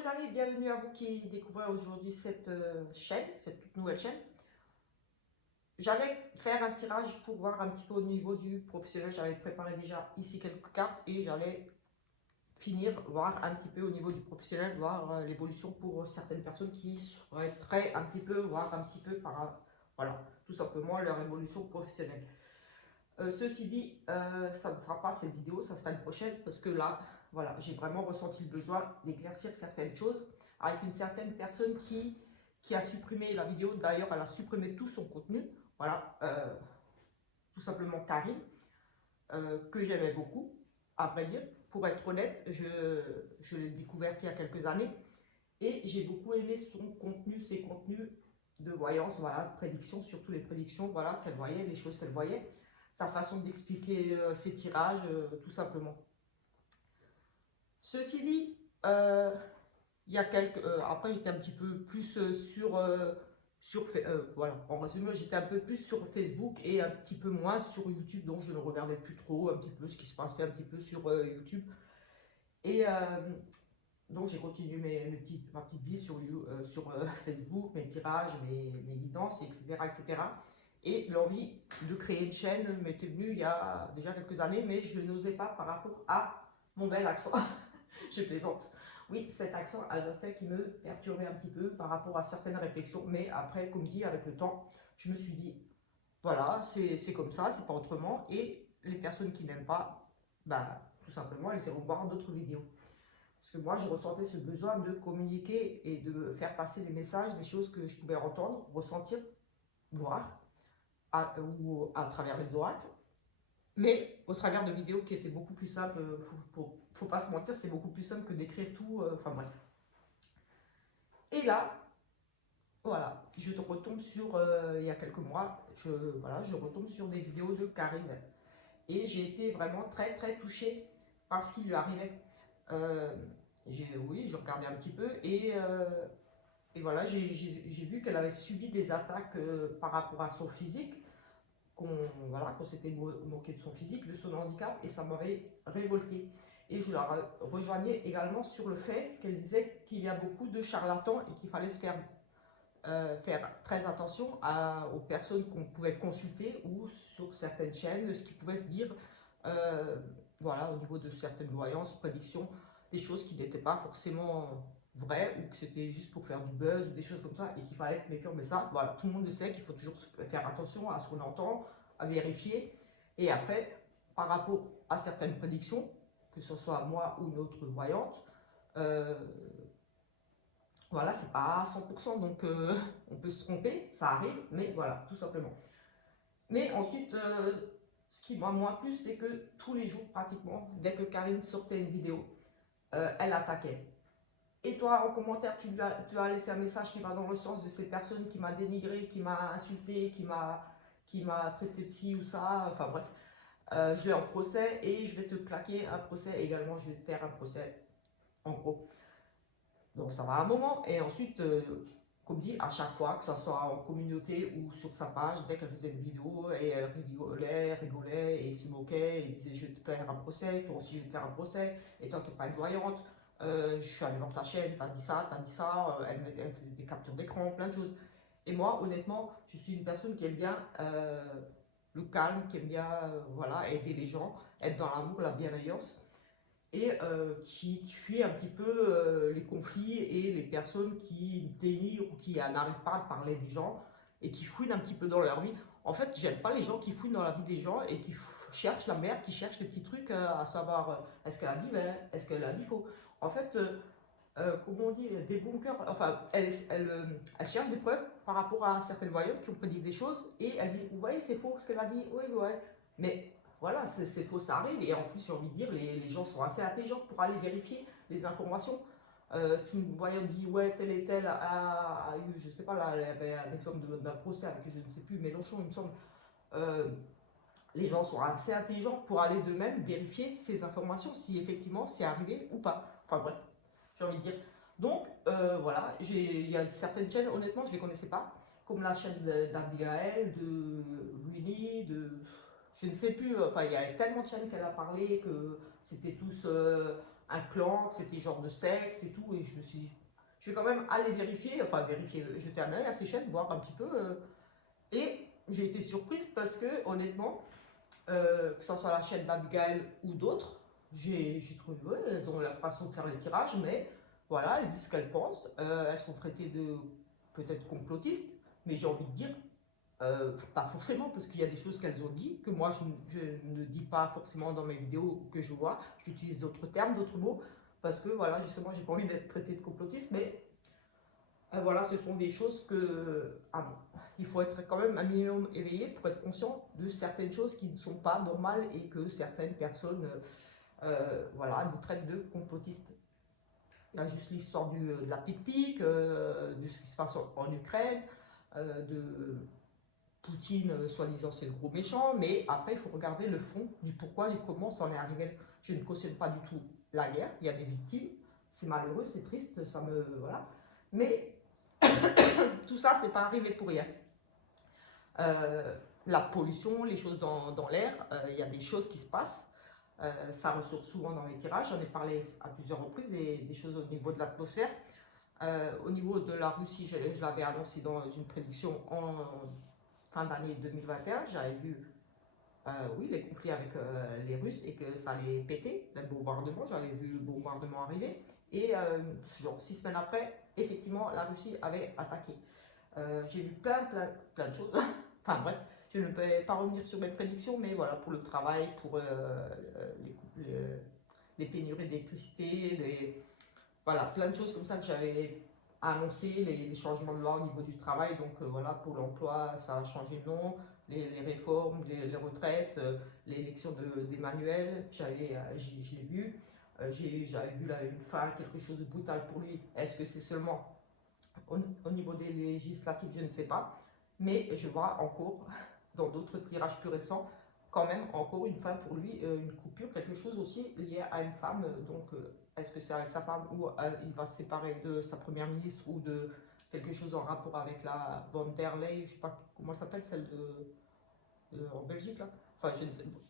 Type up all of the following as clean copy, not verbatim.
les amis, bienvenue à vous qui découvrez aujourd'hui cette chaîne, cette toute nouvelle chaîne. J'allais faire un tirage pour voir un petit peu au niveau du professionnel. J'avais préparé déjà ici quelques cartes et j'allais finir, voir un petit peu au niveau du professionnel, voir l'évolution pour certaines personnes qui souhaiteraient un petit peu, voir un petit peu voilà, tout simplement leur évolution professionnelle. Ceci dit, ça ne sera pas cette vidéo, ça sera une prochaine parce que là, voilà, j'ai vraiment ressenti le besoin d'éclaircir certaines choses avec une certaine personne qui a supprimé la vidéo. D'ailleurs, elle a supprimé tout son contenu. Voilà, tout simplement Karine, que j'aimais beaucoup, à vrai dire. Pour être honnête, je l'ai découverte il y a quelques années et j'ai beaucoup aimé son contenu, ses contenus de voyance, voilà, de prédiction, surtout les prédictions, voilà, qu'elle voyait, les choses qu'elle voyait, sa façon d'expliquer ses tirages, tout simplement. Ceci dit, il y a quelques, après j'étais un petit peu plus voilà, en résumé, j'étais un peu plus sur Facebook et un petit peu moins sur YouTube, donc je ne regardais plus trop un petit peu ce qui se passait un petit peu sur YouTube. Et donc j'ai continué ma petite vie sur Facebook, mes tirages, mes guidances, etc., etc. Et l'envie de créer une chaîne m'était venue il y a déjà quelques années, mais je n'osais pas par rapport à mon bel accent. Je plaisante. Oui, cet accent alsacien qui me perturbait un petit peu par rapport à certaines réflexions, mais après, comme dit, avec le temps, je me suis dit, voilà, c'est comme ça, c'est pas autrement, et les personnes qui n'aiment pas, bah, tout simplement, elles iront voir d'autres vidéos. Parce que moi, je ressentais ce besoin de communiquer et de faire passer des messages, des choses que je pouvais entendre, ressentir, voir, ou à travers les oracles, mais au travers de vidéos qui étaient beaucoup plus simples. Faut pas se mentir, c'est beaucoup plus simple que d'écrire tout, enfin bref. Et là, voilà, je retombe sur, il y a quelques mois, voilà, je retombe sur des vidéos de Karine. Et j'ai été vraiment très très touchée par ce qui lui arrivait. Euh, oui, je regardais un petit peu et voilà, j'ai vu qu'elle avait subi des attaques par rapport à son physique, qu'on s'était moqué de son physique, de son handicap, et ça m'avait révolté. Et je la rejoignais également sur le fait qu'elle disait qu'il y a beaucoup de charlatans et qu'il fallait se faire très attention aux personnes qu'on pouvait consulter ou sur certaines chaînes, ce qui pouvait se dire euh, voilà, au niveau de certaines voyances, prédictions, des choses qui n'étaient pas forcément vraies ou que c'était juste pour faire du buzz ou des choses comme ça et qu'il fallait être méfiant. Mais ça, voilà, tout le monde le sait qu'il faut toujours faire attention à ce qu'on entend, à vérifier. Et après, par rapport à certaines prédictions, que ce soit moi ou une autre voyante, euh, voilà, c'est pas à 100%, donc on peut se tromper, ça arrive, mais voilà, tout simplement. Mais ensuite, ce qui m'a moins plu, c'est que tous les jours, pratiquement, dès que Karine sortait une vidéo, elle attaquait. Et toi, en commentaire, tu as laissé un message qui va dans le sens de cette personne qui m'a dénigré, qui m'a insulté, qui m'a traité de ci ou ça, enfin bref. Je l'ai en procès et je vais te claquer un procès également, je vais te faire un procès, en gros. Donc ça va un moment. Et ensuite, comme dit, à chaque fois, que ce soit en communauté ou sur sa page, dès qu'elle faisait une vidéo, et elle rigolait et se moquait et disait je vais te faire un procès, toi aussi je vais te faire un procès, et toi qui n'es pas une voyante, je suis allé voir ta chaîne, t'as dit ça, elle faisait des captures d'écran, plein de choses. Et moi, honnêtement, je suis une personne qui aime bien le calme, qui aime bien voilà, aider les gens, être dans l'amour, la bienveillance et qui fuit un petit peu les conflits et les personnes qui dénigrent ou qui n'arrêtent pas de parler des gens et qui fouinent un petit peu dans leur vie. En fait, j'aime pas les gens qui fouinent dans la vie des gens et qui cherchent la merde, qui cherchent les petits trucs à savoir est-ce qu'elle a dit vrai, est-ce qu'elle a dit faux. En fait, comment on dit, des bunkers, enfin, elle cherche des preuves par rapport à certaines voyantes qui ont prédit des choses et elle dit, vous voyez, c'est faux ce qu'elle a dit, oui, ouais. Mais voilà, c'est faux, ça arrive et en plus, j'ai envie de dire, les gens sont assez intelligents pour aller vérifier les informations. Si une voyante dit, ouais, tel et tel a eu, je sais pas, là, il y avait un exemple d'un procès avec, je ne sais plus, Mélenchon, il me semble. Euh, les gens sont assez intelligents pour aller d'eux-mêmes vérifier ces informations, si effectivement c'est arrivé ou pas. Enfin bref, j'ai envie de dire. Donc voilà, il y a certaines chaînes, honnêtement, je ne les connaissais pas, comme la chaîne d'Abigail, de Willy, je ne sais plus, enfin il y a tellement de chaînes qu'elle a parlé que c'était tous un clan, que c'était genre de secte et tout, et je me suis dit, je vais quand même aller vérifier, enfin vérifier, jeter un œil à ces chaînes, voir un petit peu, et j'ai été surprise parce que honnêtement, que ce soit la chaîne d'Abigail ou d'autres, j'ai trouvé, ouais, elles ont la façon de faire les tirages, mais voilà, elles disent ce qu'elles pensent, elles sont traitées de peut-être complotistes, mais j'ai envie de dire, pas forcément, parce qu'il y a des choses qu'elles ont dit, que moi je ne dis pas forcément dans mes vidéos que je vois, j'utilise d'autres termes, d'autres mots, parce que voilà, justement, j'ai pas envie d'être traité de complotiste, mais voilà, ce sont des choses que, il faut être quand même un minimum éveillé pour être conscient de certaines choses qui ne sont pas normales et que certaines personnes, voilà, nous traitent de complotistes. Il y a juste l'histoire de la pique-pique, de ce qui se passe en Ukraine, de Poutine, soi-disant, c'est le gros méchant, mais après, il faut regarder le fond du pourquoi et comment ça en est arrivé. Je ne cautionne pas du tout la guerre, il y a des victimes, c'est malheureux, c'est triste, ça me. Voilà. Mais tout ça, c'est pas arrivé pour rien. La pollution, les choses dans l'air, il y a des choses qui se passent. Ça ressort souvent dans les tirages, j'en ai parlé à plusieurs reprises, des choses au niveau de l'atmosphère. Au niveau de la Russie, je l'avais annoncé dans une prédiction en fin d'année 2021, j'avais vu oui, les conflits avec les Russes et que ça allait péter, le bombardement, j'avais vu le bombardement arriver. Et genre 6 semaines après, effectivement, la Russie avait attaqué. J'ai vu plein de choses. Enfin bref, je ne peux pas revenir sur mes prédictions, mais voilà, pour le travail, pour les pénuries d'électricité, voilà, plein de choses comme ça que j'avais annoncé, les changements de loi au niveau du travail. Donc voilà, pour l'emploi, ça a changé de nom, les réformes, les retraites, l'élection d'Emmanuel, j'ai vu. J'avais vu là une fin, quelque chose de brutal pour lui. Est-ce que c'est seulement au niveau des législatives, je ne sais pas. Mais je vois encore, dans d'autres tirages plus récents, quand même encore une fin pour lui, une coupure, quelque chose aussi lié à une femme. Donc, est-ce que c'est avec sa femme ou il va se séparer de sa première ministre ou de quelque chose en rapport avec la von der Leyen, je ne sais pas comment elle s'appelle, celle en Belgique là. Enfin,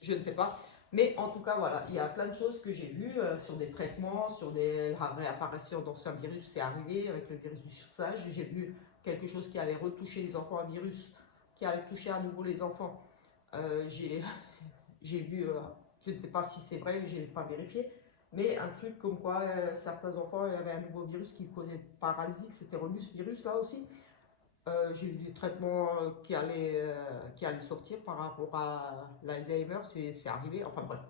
je ne sais pas. Mais en tout cas, voilà, il y a plein de choses que j'ai vues sur des traitements, sur la réapparition d'anciens virus, c'est arrivé avec le virus du sage. J'ai vu quelque chose qui allait retoucher les enfants, un virus qui allait toucher à nouveau les enfants. J'ai vu, je ne sais pas si c'est vrai, je n'ai pas vérifié, mais un truc comme quoi certains enfants avaient un nouveau virus qui causait paralysie, c'était revenu ce virus là aussi. J'ai eu des traitements qui allaient sortir par rapport à l'Alzheimer, c'est arrivé, enfin bref.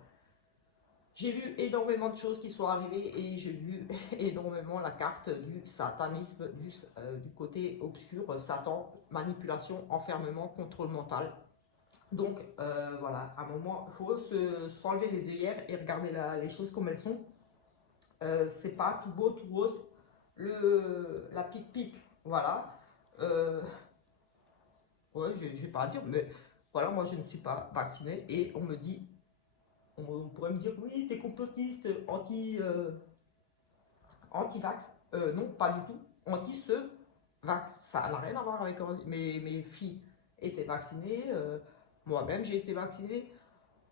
J'ai vu énormément de choses qui sont arrivées et j'ai vu énormément la carte du satanisme, du côté obscur, Satan, manipulation, enfermement, contrôle mental. Donc voilà, à un moment, il faut s'enlever les œillères et regarder les choses comme elles sont. C'est pas tout beau, tout rose. La pique-pique, voilà. Euh, Ouais, j'ai pas à dire, mais voilà, moi je ne suis pas vacciné et on me dit, on pourrait me dire, oui, t'es complotiste, anti-vax. Non, pas du tout. Anti-ce-vax. Ça n'a rien à voir avec mes filles étaient vaccinées, moi-même j'ai été vacciné.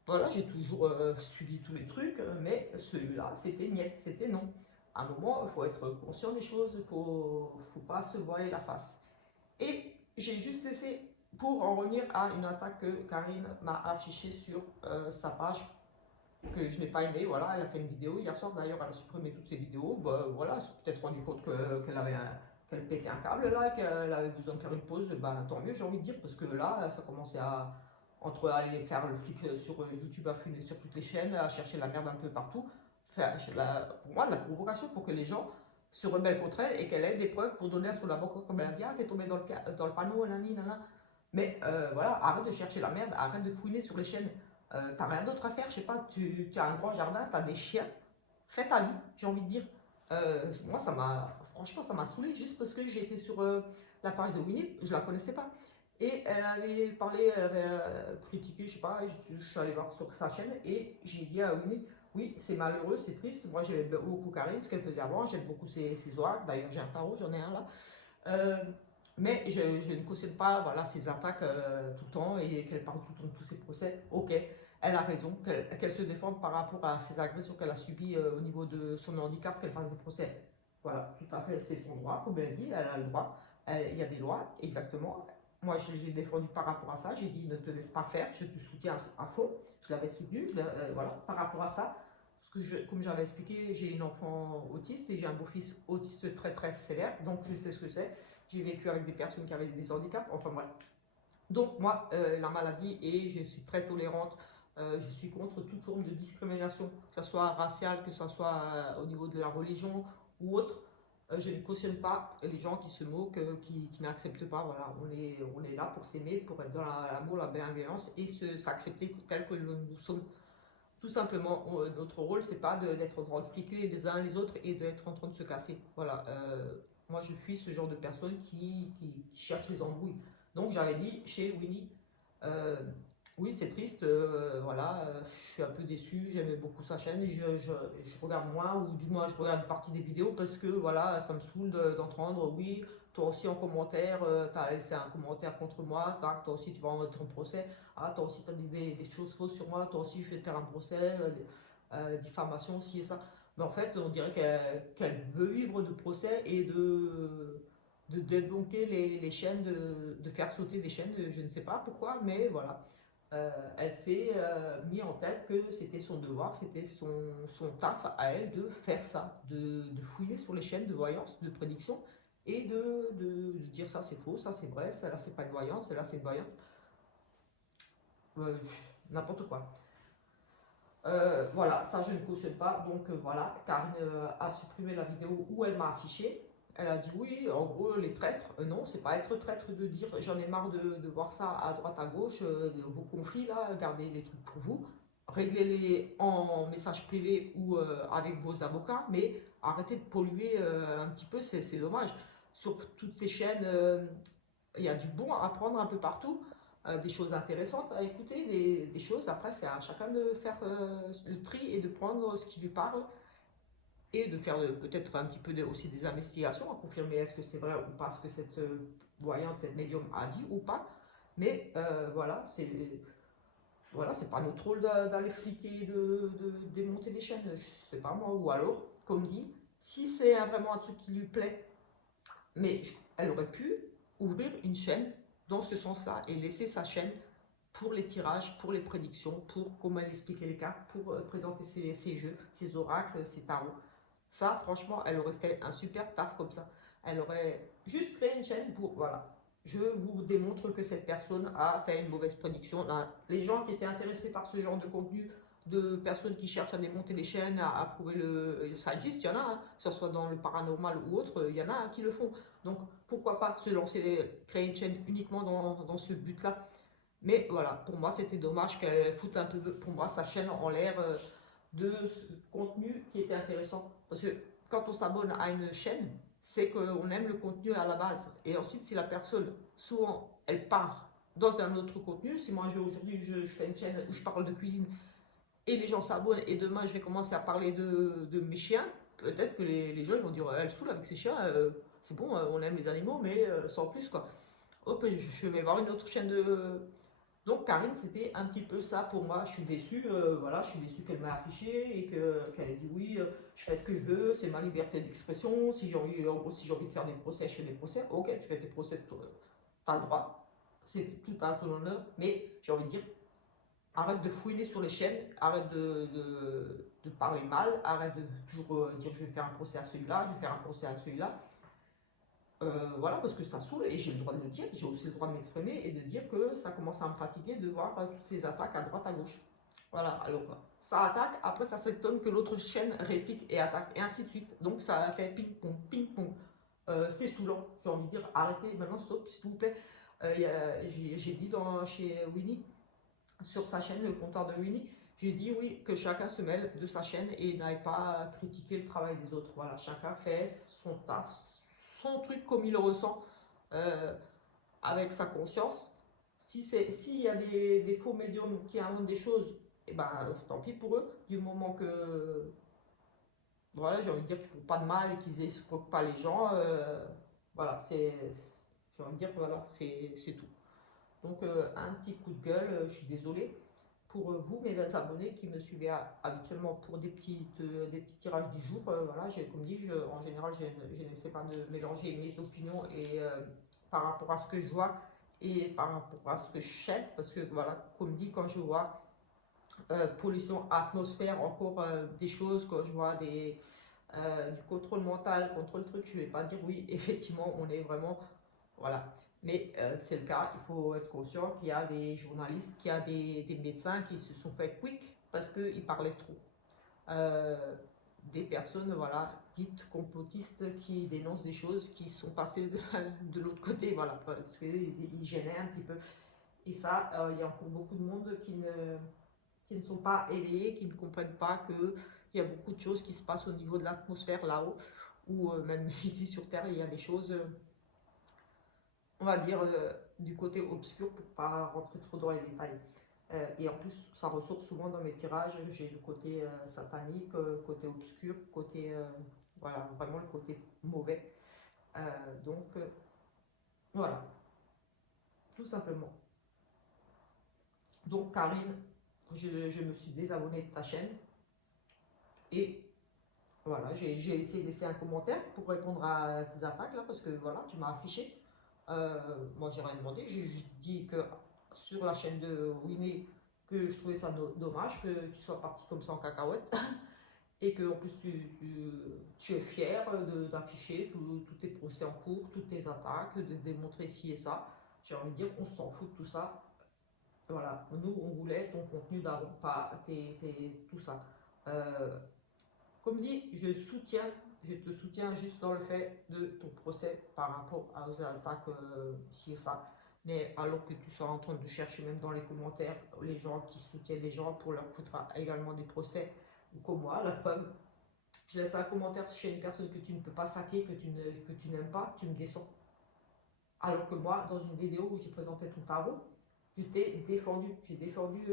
Voilà, j'ai toujours suivi tous les trucs, mais celui-là, c'était niet, c'était non. À un moment, il faut être conscient des choses, faut pas se voiler la face. Et j'ai juste laissé, pour en revenir à une attaque que Karine m'a affichée sur sa page, que je n'ai pas aimé. Voilà, elle a fait une vidéo hier soir, d'ailleurs elle a supprimé toutes ses vidéos. Bah, voilà, elle s'est peut-être rendu compte qu'elle pétait un câble là, qu'elle avait besoin de faire une pause. Bah, tant mieux, j'ai envie de dire, parce que là, ça commençait à. Entre aller faire le flic sur YouTube, à fumer sur toutes les chaînes, à chercher la merde un peu partout, faire, pour moi, de la provocation pour que les gens se rebelle contre elle et qu'elle ait des preuves pour donner à son avocat, comme elle a dit, ah, t'es tombé dans le panneau, nanani, nanana. Mais voilà, arrête de chercher la merde, arrête de fouiner sur les chaînes. T'as rien d'autre à faire, je sais pas, tu as un grand jardin, t'as des chiens, fais ta vie, j'ai envie de dire. Moi, franchement, ça m'a saoulé juste parce que j'ai été sur la page de Winnie, je la connaissais pas. Et elle avait parlé, elle avait critiqué, je sais pas, je suis allé voir sur sa chaîne et j'ai dit à Winnie, oui, c'est malheureux, c'est triste. Moi, j'aimais beaucoup Karine, ce qu'elle faisait avant. J'aime beaucoup ses oracles. D'ailleurs, j'ai un tarot, j'en ai un là. Euh, mais je ne cautionne pas voilà, ses attaques tout le temps et qu'elle parle tout le temps de tous ses procès. Ok, elle a raison, qu'elle se défende par rapport à ces agressions qu'elle a subies au niveau de son handicap, qu'elle fasse des procès. Voilà, tout à fait, c'est son droit, comme elle dit, elle a le droit. Il y a des lois, exactement. Moi, j'ai défendu par rapport à ça. J'ai dit ne te laisse pas faire, je te soutiens à fond. Je l'avais soutenu, voilà, par rapport à ça. Parce que, comme j'avais expliqué, j'ai une enfant autiste et j'ai un beau-fils autiste très très sévère, donc je sais ce que c'est. J'ai vécu avec des personnes qui avaient des handicaps, enfin bref. Donc moi, la maladie, et je suis très tolérante, je suis contre toute forme de discrimination, que ce soit raciale, que ce soit au niveau de la religion ou autre. Je ne cautionne pas les gens qui se moquent, qui n'acceptent pas. Voilà, on est là pour s'aimer, pour être dans l'amour, la bienveillance et s'accepter tel que nous sommes. Tout simplement, notre rôle, c'est pas d'être en train de fliquer les uns les autres et d'être en train de se casser. Voilà, moi je suis ce genre de personne qui cherche les embrouilles. Donc j'avais dit chez Winnie, euh, oui c'est triste, voilà, je suis un peu déçu, j'aimais beaucoup sa chaîne, et je regarde moins, ou du moins je regarde une partie des vidéos parce que voilà, ça me saoule d'entendre, oui, toi aussi en commentaire, t'as laissé un commentaire contre moi, tac, toi aussi tu vas en mettre en procès, ah toi aussi t'as dit des choses fausses sur moi, toi aussi je vais te faire un procès, diffamation, ci et ça. Mais en fait, on dirait qu'elle veut vivre de procès et de débunker les chaînes, de faire sauter des chaînes, je ne sais pas pourquoi, mais voilà. Elle s'est mis en tête que c'était son devoir, c'était son taf à elle de faire ça, de fouiller sur les chaînes de voyance, de prédiction, et de dire ça c'est faux, ça c'est vrai, ça là c'est pas une voyance, ça là c'est une voyance, euh, n'importe quoi. Voilà, ça je ne cautionne pas. Donc voilà, Karine a supprimé la vidéo où elle m'a affiché. Elle a dit oui, en gros, les traîtres. Non, c'est pas être traître de dire j'en ai marre de voir ça à droite, à gauche, vos conflits là, gardez les trucs pour vous, réglez-les en message privé ou avec vos avocats, mais arrêtez de polluer un petit peu, c'est dommage. Sur toutes ces chaînes, il y a du bon à apprendre un peu partout, des choses intéressantes à écouter, des choses. Après, c'est à chacun de faire le tri et de prendre ce qui lui parle et de faire peut-être un petit peu aussi des investigations à confirmer est-ce que c'est vrai ou pas ce que cette voyante, cette médium a dit ou pas. Mais voilà, c'est pas notre rôle d'aller fliquer, de démonter les chaînes, je sais pas moi. Ou alors, comme dit, si c'est vraiment un truc qui lui plaît, mais elle aurait pu ouvrir une chaîne dans ce sens-là et laisser sa chaîne pour les tirages, pour les prédictions, pour comment elle expliquait les cartes, pour présenter ses jeux, ses oracles, ses tarots. Ça, franchement, elle aurait fait un super taf comme ça. Elle aurait juste créé une chaîne pour, voilà, je vous démontre que cette personne a fait une mauvaise prédiction. Les gens qui étaient intéressés par ce genre de contenu, de personnes qui cherchent à démonter les chaînes, à prouver le... Ça existe, il y en a, hein, que ce soit dans le paranormal ou autre, il y en a qui le font. Donc pourquoi pas se lancer, créer une chaîne uniquement dans ce but-là. Mais voilà, pour moi c'était dommage qu'elle foute un peu, pour moi, sa chaîne en l'air de ce contenu qui était intéressant. Parce que quand on s'abonne à une chaîne, c'est qu'on aime le contenu à la base. Et ensuite, si la personne, souvent, elle part dans un autre contenu, si moi aujourd'hui je fais une chaîne où je parle de cuisine et les gens s'abonnent et demain je vais commencer à parler de mes chiens, peut-être que les gens ils vont dire elle saoule avec ses chiens, c'est bon, on aime les animaux, mais sans plus quoi. Hop, je vais voir une autre chaîne de. Donc Karine, c'était un petit peu ça pour moi. Je suis déçue, voilà, je suis déçue qu'elle m'ait affiché et qu'elle ait dit oui, je fais ce que je veux, c'est ma liberté d'expression. Si j'ai envie, en gros, si j'ai envie de faire des procès, je fais des procès. Ok, tu fais tes procès, t'as le droit, c'est tout à ton honneur. Mais j'ai envie de dire, arrête de fouiner sur les chaînes, arrête de parler mal, arrête de toujours dire je vais faire un procès à celui-là, je vais faire un procès à celui-là. Voilà, parce que ça saoule et j'ai le droit de le dire, j'ai aussi le droit de m'exprimer et de dire que ça commence à me fatiguer de voir toutes ces attaques à droite, à gauche. Voilà, alors ça attaque, après ça s'étonne que l'autre chaîne réplique et attaque, et ainsi de suite. Donc ça fait ping-pong, ping-pong. C'est saoulant, j'ai envie de dire, arrêtez maintenant, stop, s'il vous plaît. J'ai dit chez Winnie, sur sa chaîne, le compteur de Winnie, j'ai dit oui, que chacun se mêle de sa chaîne et n'aille pas critiquer le travail des autres. Voilà, chacun fait son taf, son truc comme il le ressent, euh, avec sa conscience. S'il y a des faux médiums qui inventent des choses, et ben tant pis pour eux, du moment que voilà, j'ai envie de dire qu'ils font pas de mal et qu'ils escroquent pas les gens, voilà, j'ai envie de dire voilà, c'est tout. Donc un petit coup de gueule, je suis désolée pour vous, mes abonnés qui me suivez habituellement pour des petits tirages du jour. Voilà, comme dit, en général, je n'essaie pas de mélanger mes opinions et par rapport à ce que je vois et par rapport à ce que je sais, parce que voilà, comme dit, quand je vois pollution atmosphère, encore des choses, quand je vois du contrôle mental, contrôle truc, je vais pas dire oui, effectivement, on est vraiment, voilà. Mais c'est le cas, il faut être conscient qu'il y a des journalistes, qu'il y a des médecins qui se sont fait quick parce qu'ils parlaient trop. Euh, des personnes, voilà, dites complotistes qui dénoncent des choses qui sont passées de l'autre côté, voilà, parce qu'ils gênaient un petit peu. Et ça, il y a encore beaucoup de monde qui ne sont pas éveillés, qui ne comprennent pas qu'il y a beaucoup de choses qui se passent au niveau de l'atmosphère là-haut, ou même ici sur Terre, il y a des choses, on va dire, du côté obscur pour pas rentrer trop dans les détails. Et en plus, ça ressort souvent dans mes tirages, j'ai le côté satanique, côté obscur, côté, voilà, vraiment le côté mauvais. Donc, voilà, tout simplement. Donc, Karine, je me suis désabonnée de ta chaîne et voilà, j'ai essayé de laisser un commentaire pour répondre à tes attaques là, parce que voilà, tu m'as affiché. Moi, j'ai rien demandé, j'ai juste dit que sur la chaîne de Winnie, que je trouvais ça dommage que tu sois parti comme ça en cacahuète et que en plus tu es fier d'afficher tous tes procès en cours, toutes tes attaques, de démontrer ci et ça. J'ai envie de dire, on s'en fout de tout ça. Voilà, nous on voulait ton contenu d'avant, pas tout ça. Euh, Comme dit, je te soutiens juste dans le fait de ton procès par rapport aux attaques ci et ça. Mais alors que tu sois en train de chercher même dans les commentaires les gens qui soutiennent les gens pour leur foutre également des procès, ou comme moi, la preuve, je laisse un commentaire chez une personne que tu ne peux pas saquer, que tu n'aimes pas, tu me descends. Alors que moi, dans une vidéo où je présentais ton tarot, je t'ai défendu. J'ai défendu,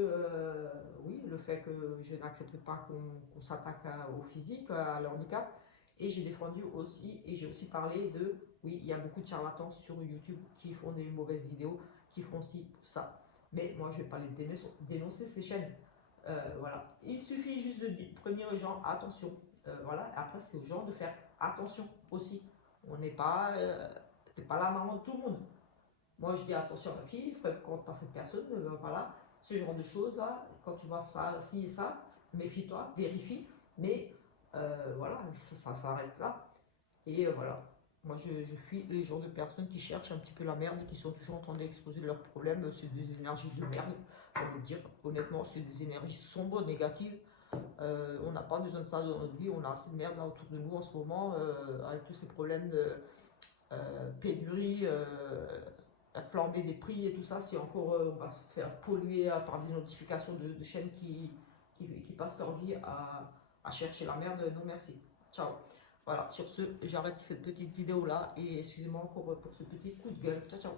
oui, le fait que je n'accepte pas qu'on s'attaque au physique, à l'handicap. Et j'ai défendu aussi, et j'ai aussi parlé de, oui, il y a beaucoup de charlatans sur YouTube qui font des mauvaises vidéos, qui font ci, ça. Mais moi, je ne vais pas les dénoncer ces chaînes. Voilà. Il suffit juste de prévenir les gens, attention. Voilà. Après, c'est aux gens de faire attention aussi. On n'est pas, t'es pas la maman de tout le monde. Moi, je dis attention à ma fille, fréquente pas cette personne, voilà, ce genre de choses là, quand tu vois ça, ci et ça, méfie-toi, vérifie, mais voilà, ça s'arrête là. Et voilà, moi je fuis les genres de personnes qui cherchent un petit peu la merde et qui sont toujours en train d'exposer leurs problèmes, c'est des énergies de merde, j'ai envie de dire, honnêtement, c'est des énergies sombres, négatives. On n'a pas besoin de ça dans notre vie, on a assez de merde là autour de nous en ce moment, avec tous ces problèmes de pénurie, la flambée des prix et tout ça, si encore on va se faire polluer par des notifications de chaînes qui passent leur vie à chercher la merde, non merci. Ciao. Voilà, sur ce, j'arrête cette petite vidéo là et excusez-moi encore pour ce petit coup de gueule. Ciao, ciao.